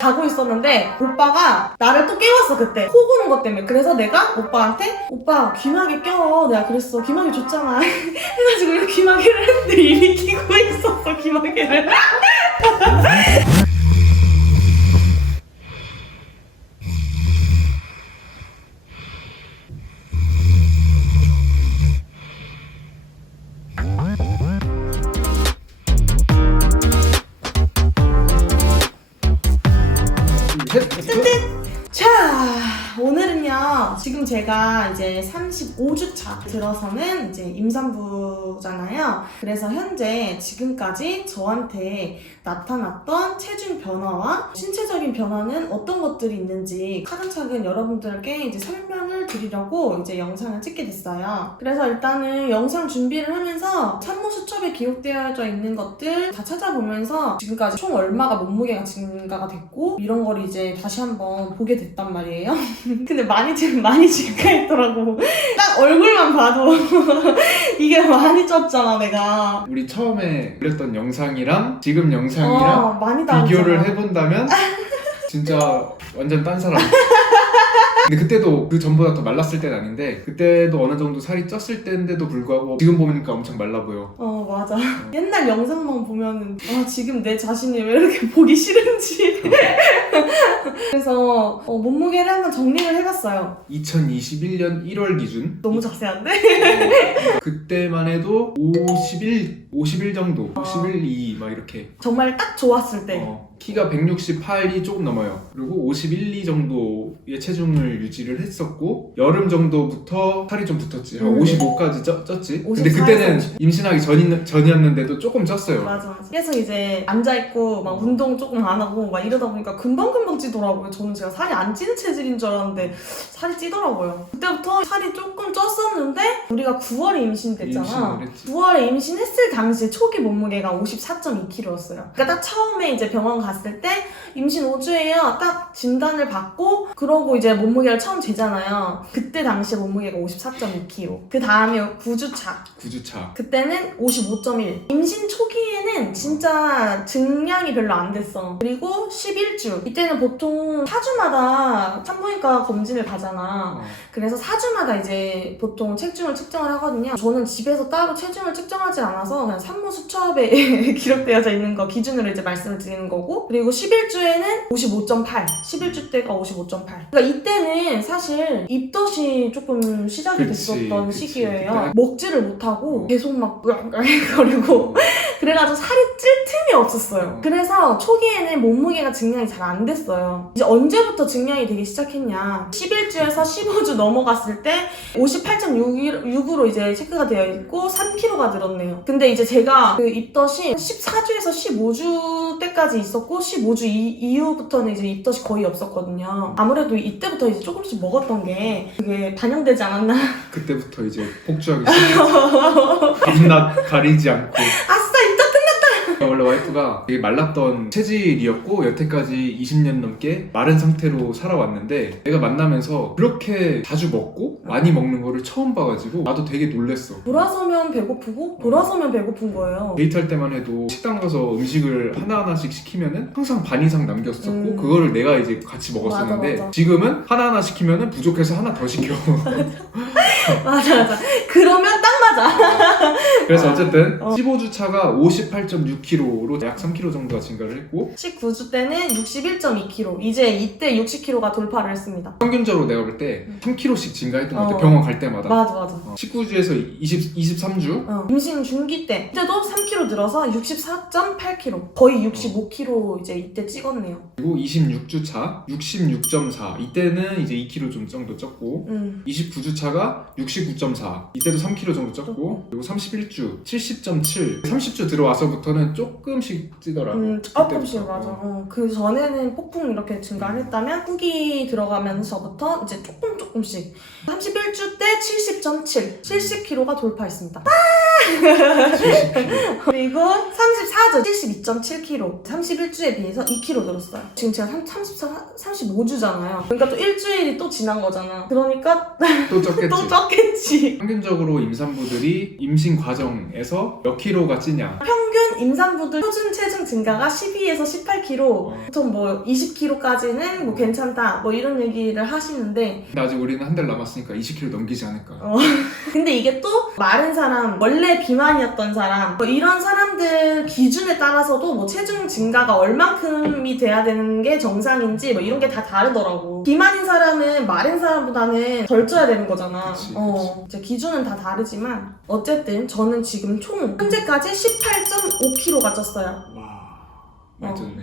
자고 있었는데 오빠가 나를 또 깨웠어 그때 코 고는 것 때문에. 그래서 내가 오빠한테 오빠 귀마개 껴, 내가 그랬어. 귀마개 좋잖아 해가지고 이렇게 귀마개를 했는데 이미 끼고 있었어 귀마개를. 자, 오늘은요, 지금 제가 이제 35주차 들어서는 이제 임산부잖아요. 그래서 현재 지금까지 저한테 나타났던 체중 변화와 신체적인 변화는 어떤 것들이 있는지 차근차근 여러분들께 이제 설명을 드리려고 이제 영상을 찍게 됐어요. 그래서 일단은 영상 준비를 하면서 산모 수첩에 기록되어져 있는 것들 다 찾아보면서 지금까지 총 얼마가 몸무게가 증가가 됐고 이런 걸 이제 다시 한번 보게 됐단 말이에요. 근데 많이 증가했더라고. 딱 얼굴만 봐도 이게 많이 쪘잖아 내가. 우리 처음에 올렸던 영상이랑 지금 영상이랑 많이 비교를 다르잖아. 해본다면 진짜 완전 딴 사람. 근데 그때도 그 전보다 더 말랐을 때는 아닌데 그때도 어느 정도 살이 쪘을 때인데도 불구하고 지금 보니까 엄청 말라 보여. 맞아. 옛날 영상만 보면은 지금 내 자신이 왜 이렇게 보기 싫은지. 그래서 몸무게를 한번 정리를 해봤어요. 2021년 1월 기준 너무 자세한데? 그때만 해도 51 정도 51, 2 막 이렇게 정말 딱 좋았을 때. 키가 168이 조금 넘어요. 그리고 51, 2 정도의 체중을 유지를 했었고 여름 정도부터 살이 좀 붙었지. 한 55까지 쪘지. 근데 54 그때는 에서 임신하기 전이었는데도 조금 쪘어요. 맞아. 계속 이제 앉아있고 막 운동 조금 안 하고 막 이러다 보니까 금방금방 찌더라고요. 저는 제가 살이 안 찌는 체질인 줄 알았는데 살이 찌더라고요. 그때부터 살이 조금 쪘었는데 우리가 9월에 임신됐잖아. 9월에 임신했을 당시 초기 몸무게가 54.2kg였어요. 그러니까 딱 처음에 이제 병원 갔을 때 임신 5주예요. 딱 진단을 받고 그러고 이제 몸무게를 처음 재잖아요. 그때 당시에 몸무게가 54.2kg. 그 다음에 9주차. 그때는 55.1. 임신 초기에는 진짜 증량이 별로 안 됐어. 그리고 11주. 이때는 보통 4주마다 산부인과 검진을 가잖아. 그래서 4주마다 이제 보통 체중을 측정을 하거든요. 저는 집에서 따로 체중을 측정하지 않아서 그냥 산모 수첩에 기록되어져 있는 거 기준으로 이제 말씀을 드리는 거고, 그리고 11주에는 55.8. 11주 때가 55.8. 그러니까 이때는 사실 입덧이 조금 시작이 됐었던 시기예요. 먹지를 못하고 계속 막 거리고 그래가지고 살이 찔 틈이 없었어요. 그래서 초기에는 몸무게가 증량이 잘 안 됐어요. 이제 언제부터 증량이 되기 시작했냐, 11주에서 15주 넘어갔을 때 58.6으로 이제 체크가 되어 있고 3kg가 늘었네요. 근데 이제 제가 그 입덧이 14주에서 15주 때까지 있었고 15주 이후부터는 이제 입덧이 거의 없었거든요. 아무래도 이때부터 이제 조금씩 먹었던 게 그게 반영되지 않았나. 그때부터 이제 폭주하기 시작했어. 밤낮 가리지 않고. 아싸, 입덧 끝났다! 원래 와이프가 되게 말랐던 체질이었고 여태까지 20년 넘게 마른 상태로 살아왔는데 내가 만나면서 그렇게 자주 먹고 많이 먹는 거를 처음 봐가지고 나도 되게 놀랬어. 돌아서면 배고프고 돌아서면 배고픈 거예요. 데이트할 때만 해도 식당 가서 음식을 하나하나씩 시키면은 항상 반 이상 남겼었고 그거를 내가 이제 같이 먹었었는데 맞아. 지금은 하나하나 시키면은 부족해서 하나 더 시켜. 맞아. 그러면 딱 맞아. 그래서 어쨌든 15주 차가 58.6kg로 약 3kg 정도가 증가를 했고 19주 때는 61.2kg. 이제 이때 60kg가 돌파를 했습니다. 평균적으로 내가 볼 때 3kg씩 증가했던 것 같아. 어. 병원 갈 때마다. 맞아. 19주에서 23주 임신 중기 때 그때도 3kg 늘어서 64.8kg. 거의 65kg 이제 이때 찍었네요. 그리고 26주 차 66.4 이때는 이제 2kg 좀 정도 쪘고 29주 차가 69.4 이때도 3kg 정도 쪘고 그리고 31주 70.7 30주 들어와서부터는 조금씩 찌더라고. 조금씩 맞아. 그 전에는 폭풍 이렇게 증가를 했다면 후기 들어가면서부터 이제 조금씩 31주 때 70.7 70kg가 돌파했습니다. 70kg. 그리고 34주 72.7kg 31주에 비해서 2kg 늘었어요. 지금 제가 35주잖아요. 그러니까 또 일주일이 또 지난 거잖아. 그러니까 또 쪘겠지. 또 쪘겠지. 평균적으로 임산부들이 임신 과정에서 몇 킬로가 찌냐 평균 임산부들 표준 체중 증가가 12에서 18kg, 보통 뭐 20kg까지는 뭐 괜찮다 뭐 이런 얘기를 하시는데 근데 아직 우리는 한 달 남았으니까 20kg 넘기지 않을까. 근데 이게 또 마른 사람, 원래 비만이었던 사람 뭐 이런 사람들 기준에 따라서도 뭐 체중 증가가 얼만큼이 돼야 되는 게 정상인지 뭐 이런 게 다 다르더라고. 비만인 사람은 마른 사람보다는 덜 쪄야 되는 거잖아. 그치. 이제 기준은 다 다르지만 어쨌든 저는 지금 총 현재까지 18.5kg가 쪘어요. 와, 완전네.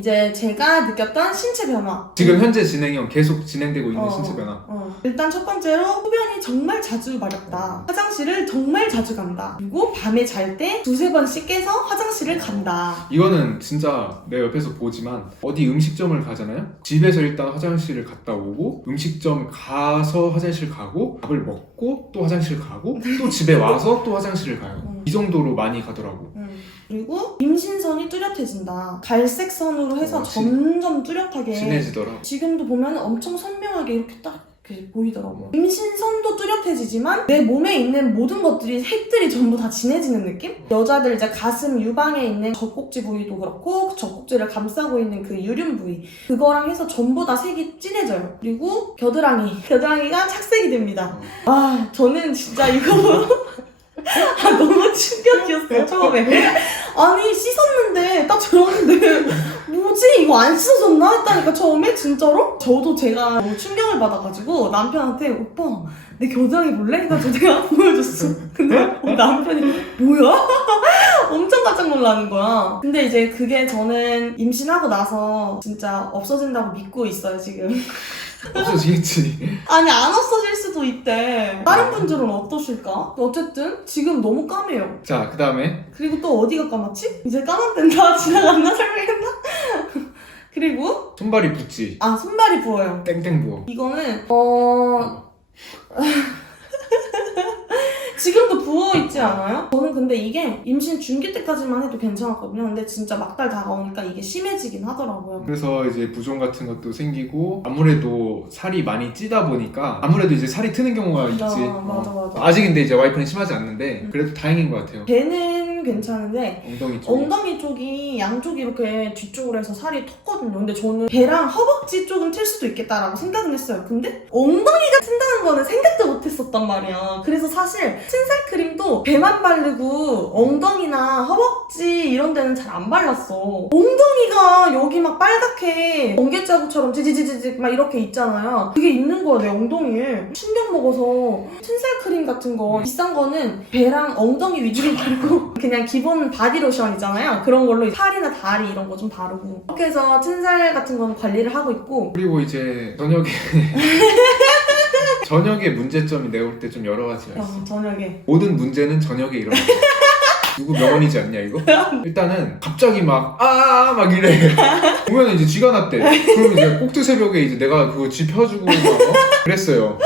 이제 제가 느꼈던 신체 변화. 지금 현재 진행형 계속 진행되고 있는 신체 변화. 일단 첫 번째로 소변이 정말 자주 마렵다. 화장실을 정말 자주 간다. 그리고 밤에 잘 때 두세 번씩 깨서 화장실을 간다. 이거는 진짜 내 옆에서 보지만 어디 음식점을 가잖아요? 집에서 일단 화장실을 갔다 오고 음식점 가서 화장실 가고 밥을 먹고 또 화장실 가고 또 집에 와서 또 화장실을 가요. 이 정도로 많이 가더라고. 그리고 임신선이 뚜렷해진다. 갈색 선으로 해서 점점 뚜렷하게 진해지더라. 지금도 보면 엄청 선명하게 이렇게 딱 이렇게 보이더라고요. 임신선도 뚜렷해지지만 내 몸에 있는 모든 것들이 색들이 전부 다 진해지는 느낌? 여자들 이제 가슴 유방에 있는 젖꼭지 부위도 그렇고 젖꼭지를 감싸고 있는 그 유륜 부위 그거랑 해서 전부 다 색이 진해져요. 그리고 겨드랑이가 착색이 됩니다. 아 저는 진짜 이거 너무 충격이었어요 처음에. 아니 씻었는데 딱 들었는데 뭐지 이거 안 씻어졌나 했다니까 처음에 진짜로. 저도 제가 너무 충격을 받아가지고 남편한테 오빠 내 겨드랑이 볼래? 해가지고 내가 보여줬어. 근데 남편이 뭐야? 엄청 깜짝 놀라는 거야. 근데 이제 그게 저는 임신하고 나서 진짜 없어진다고 믿고 있어요 지금. 없어지겠지. 아니 안 없어질 수도 있대. 다른 분들은 어떠실까? 어쨌든 지금 너무 까매요. 자, 그 다음에 그리고 또 어디가 까맣지? 이제 까맣댄다. 지나갔나? 설명했나? 그리고 손발이 붓지. 손발이 부어요. 땡땡 부어. 이거는 지금도 부어있지 않아요? 저는 근데 이게 임신 중기 때까지만 해도 괜찮았거든요. 근데 진짜 막달 다가오니까 이게 심해지긴 하더라고요. 그래서 이제 부종 같은 것도 생기고 아무래도 살이 많이 찌다 보니까 아무래도 이제 살이 트는 경우가 있지. 맞아. 아직 근데 이제 와이프는 심하지 않는데 그래도 다행인 것 같아요. 배는 괜찮은데 엉덩이 쪽. 엉덩이 쪽이 양쪽이 이렇게 뒤쪽으로 해서 살이 텄거든요. 근데 저는 배랑 허벅지 쪽은 튈 수도 있겠다라고 생각은 했어요. 근데 엉덩이가 튄다는 거는 생각도 못했었단 말이야. 그래서 사실 튼살 크림도 배만 바르고 엉덩이나 허벅지 이런 데는 잘 안 발랐어. 엉덩이가 여기 막 빨갛게 번개 자국처럼 지지지지 막 이렇게 있잖아요. 그게 있는 거야 내 엉덩이에. 충격 먹어서 튼살 크림 같은 거 비싼 거는 배랑 엉덩이 위주로 바르고 그냥 기본 바디로션이잖아요. 그런 걸로 팔이나 다리 이런 거 좀 바르고 그렇게 해서 튼살 같은 거는 관리를 하고 있고. 그리고 이제 저녁에 문제점이 내가 볼 때 좀 여러 가지가 있어. 저녁에 모든 문제는 저녁에 일어나. 누구 명언이지 않냐 이거? 일단은 갑자기 막 이래. 보면 이제 쥐가 났대. 그러면 이제 꼭두 새벽에 이제 내가 그거 쥐 펴주고 막 그랬어요.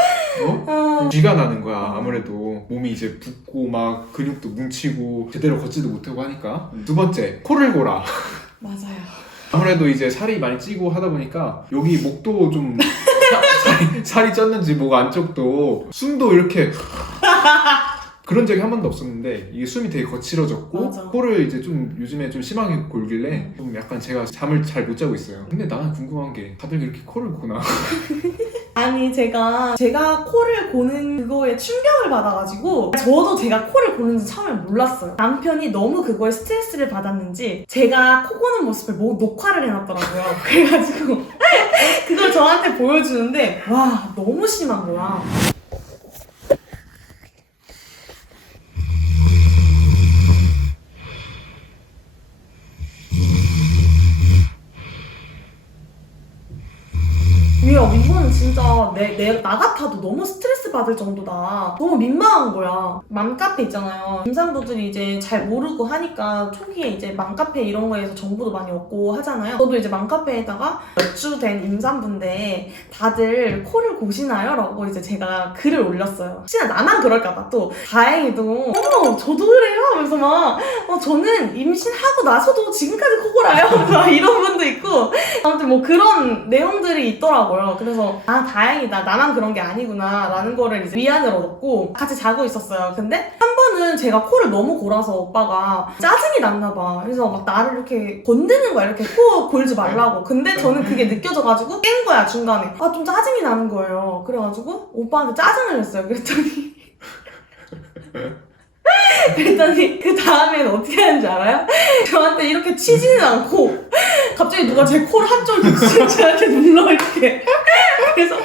쥐가 나는 거야. 아무래도 몸이 이제 붓고 막 근육도 뭉치고 제대로 걷지도 못하고 하니까. 두 번째, 코를 골아. 맞아요. 아무래도 이제 살이 많이 찌고 하다 보니까 여기 목도 좀 살이 쪘는지 목 안쪽도 숨도 이렇게 그런 적이 한 번도 없었는데 이게 숨이 되게 거칠어졌고 맞아. 코를 이제 좀 요즘에 좀 심하게 골길래 좀 약간 제가 잠을 잘 못 자고 있어요. 근데 나는 궁금한 게 다들 이렇게 코를 고나? 아니 제가 코를 고는 그거에 충격을 받아가지고 저도 제가 코를 고는지 처음에 몰랐어요. 남편이 너무 그거에 스트레스를 받았는지 제가 코 고는 모습을 녹화를 해놨더라고요. 그래가지고 그걸 저한테 보여주는데 와 너무 심한 거야. 이거는 진짜 나 같아도 너무 스트레스 받을 정도다. 너무 민망한 거야. 맘카페 있잖아요. 임산부들이 이제 잘 모르고 하니까 초기에 이제 맘카페 이런 거에서 정보도 많이 얻고 하잖아요. 저도 이제 맘카페에다가 몇 주 된 임산부인데 다들 코를 고시나요? 라고 이제 제가 글을 올렸어요. 혹시나 나만 그럴까봐 또 다행히도 저도 그래요? 하면서 막 저는 임신하고 나서도 지금까지 코 골아요? 막 이런 분도 있고 아무튼 뭐 그런 내용들이 있더라고요. 거예요. 그래서 아 다행이다 나만 그런 게 아니구나 라는 거를 이제 위안을 얻었고 같이 자고 있었어요. 근데 한 번은 제가 코를 너무 골아서 오빠가 짜증이 났나 봐. 그래서 막 나를 이렇게 건드는 거야. 이렇게 코 골지 말라고. 근데 저는 그게 느껴져가지고 깬 거야 중간에. 아 좀 짜증이 나는 거예요. 그래가지고 오빠한테 짜증을 냈어요. 그랬더니 그 다음에는 어떻게 하는지 알아요? 저한테 이렇게 치지는 않고 갑자기 누가 제 코를 한쪽을 이렇게 눌러 이렇게. 그래서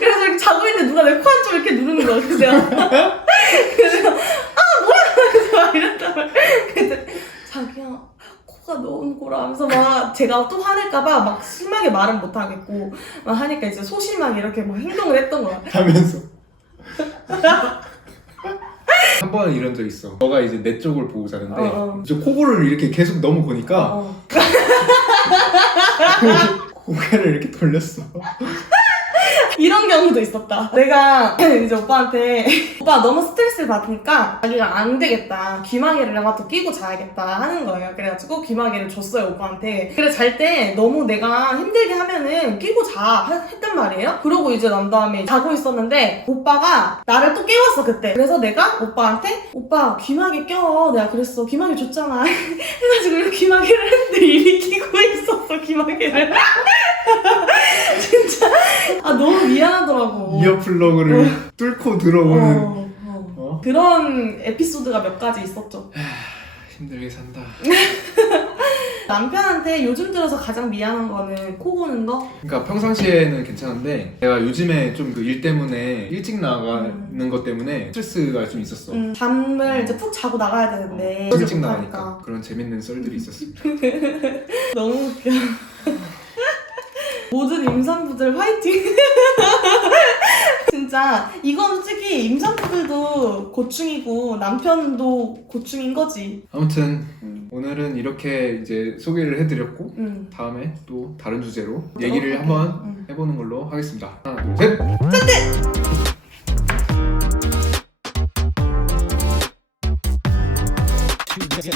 이렇게 자고 있는데 누가 내 코 한쪽 이렇게 누르는 거야. 그래서 아 뭐야 그래서 막 이랬단 말이야. 그랬더니 자기야 코가 너무 골아 하면서 막 제가 또 화낼까봐 막 심하게 말은 못 하겠고 막 하니까 이제 소심하게 이렇게 막 행동을 했던 거야. 하면서 한 번은 이런 적 있어. 너가 이제 내 쪽을 보고 자는데 이제 코골을 이렇게 계속 너무 보니까 고개를 이렇게 돌렸어. 이런 경우도 있었다. 내가 이제 오빠한테 오빠 너무 스트레스를 받으니까 자기가 안 되겠다. 귀마개를 내가 더 끼고 자야겠다 하는 거예요. 그래가지고 귀마개를 줬어요 오빠한테. 그래 잘 때 너무 내가 힘들게 하면은 끼고 자 했단 말이에요. 그러고 이제 난 다음에 자고 있었는데 오빠가 나를 또 깨웠어 그때. 그래서 내가 오빠한테 오빠 귀마개 껴. 내가 그랬어. 귀마개 줬잖아. 해가지고 이렇게 귀마개를 했는데 이미 끼고 있었어 귀마개를. 진짜 아 너무 미안하더라고. 이어플러그를 뚫고 들어오는 그런 에피소드가 몇 가지 있었죠. 힘들게 산다. 남편한테 요즘 들어서 가장 미안한 거는 코 고는 거? 그러니까 평상시에는 괜찮은데 내가 요즘에 좀 그 일 때문에 일찍 나가는 것 때문에 스트레스가 좀 있었어. 잠을 이제 푹 자고 나가야 되는데 일찍 나가니까 그런 재밌는 썰들이 있었습니다. 너무 웃겨. 모든 임산부들 화이팅! 진짜 이건 솔직히 임산부들도 고충이고 남편도 고충인 거지. 아무튼 오늘은 이렇게 이제 소개를 해드렸고 다음에 또 다른 주제로 얘기를 한번 해보는 걸로 하겠습니다. 하나 둘 셋! 짠!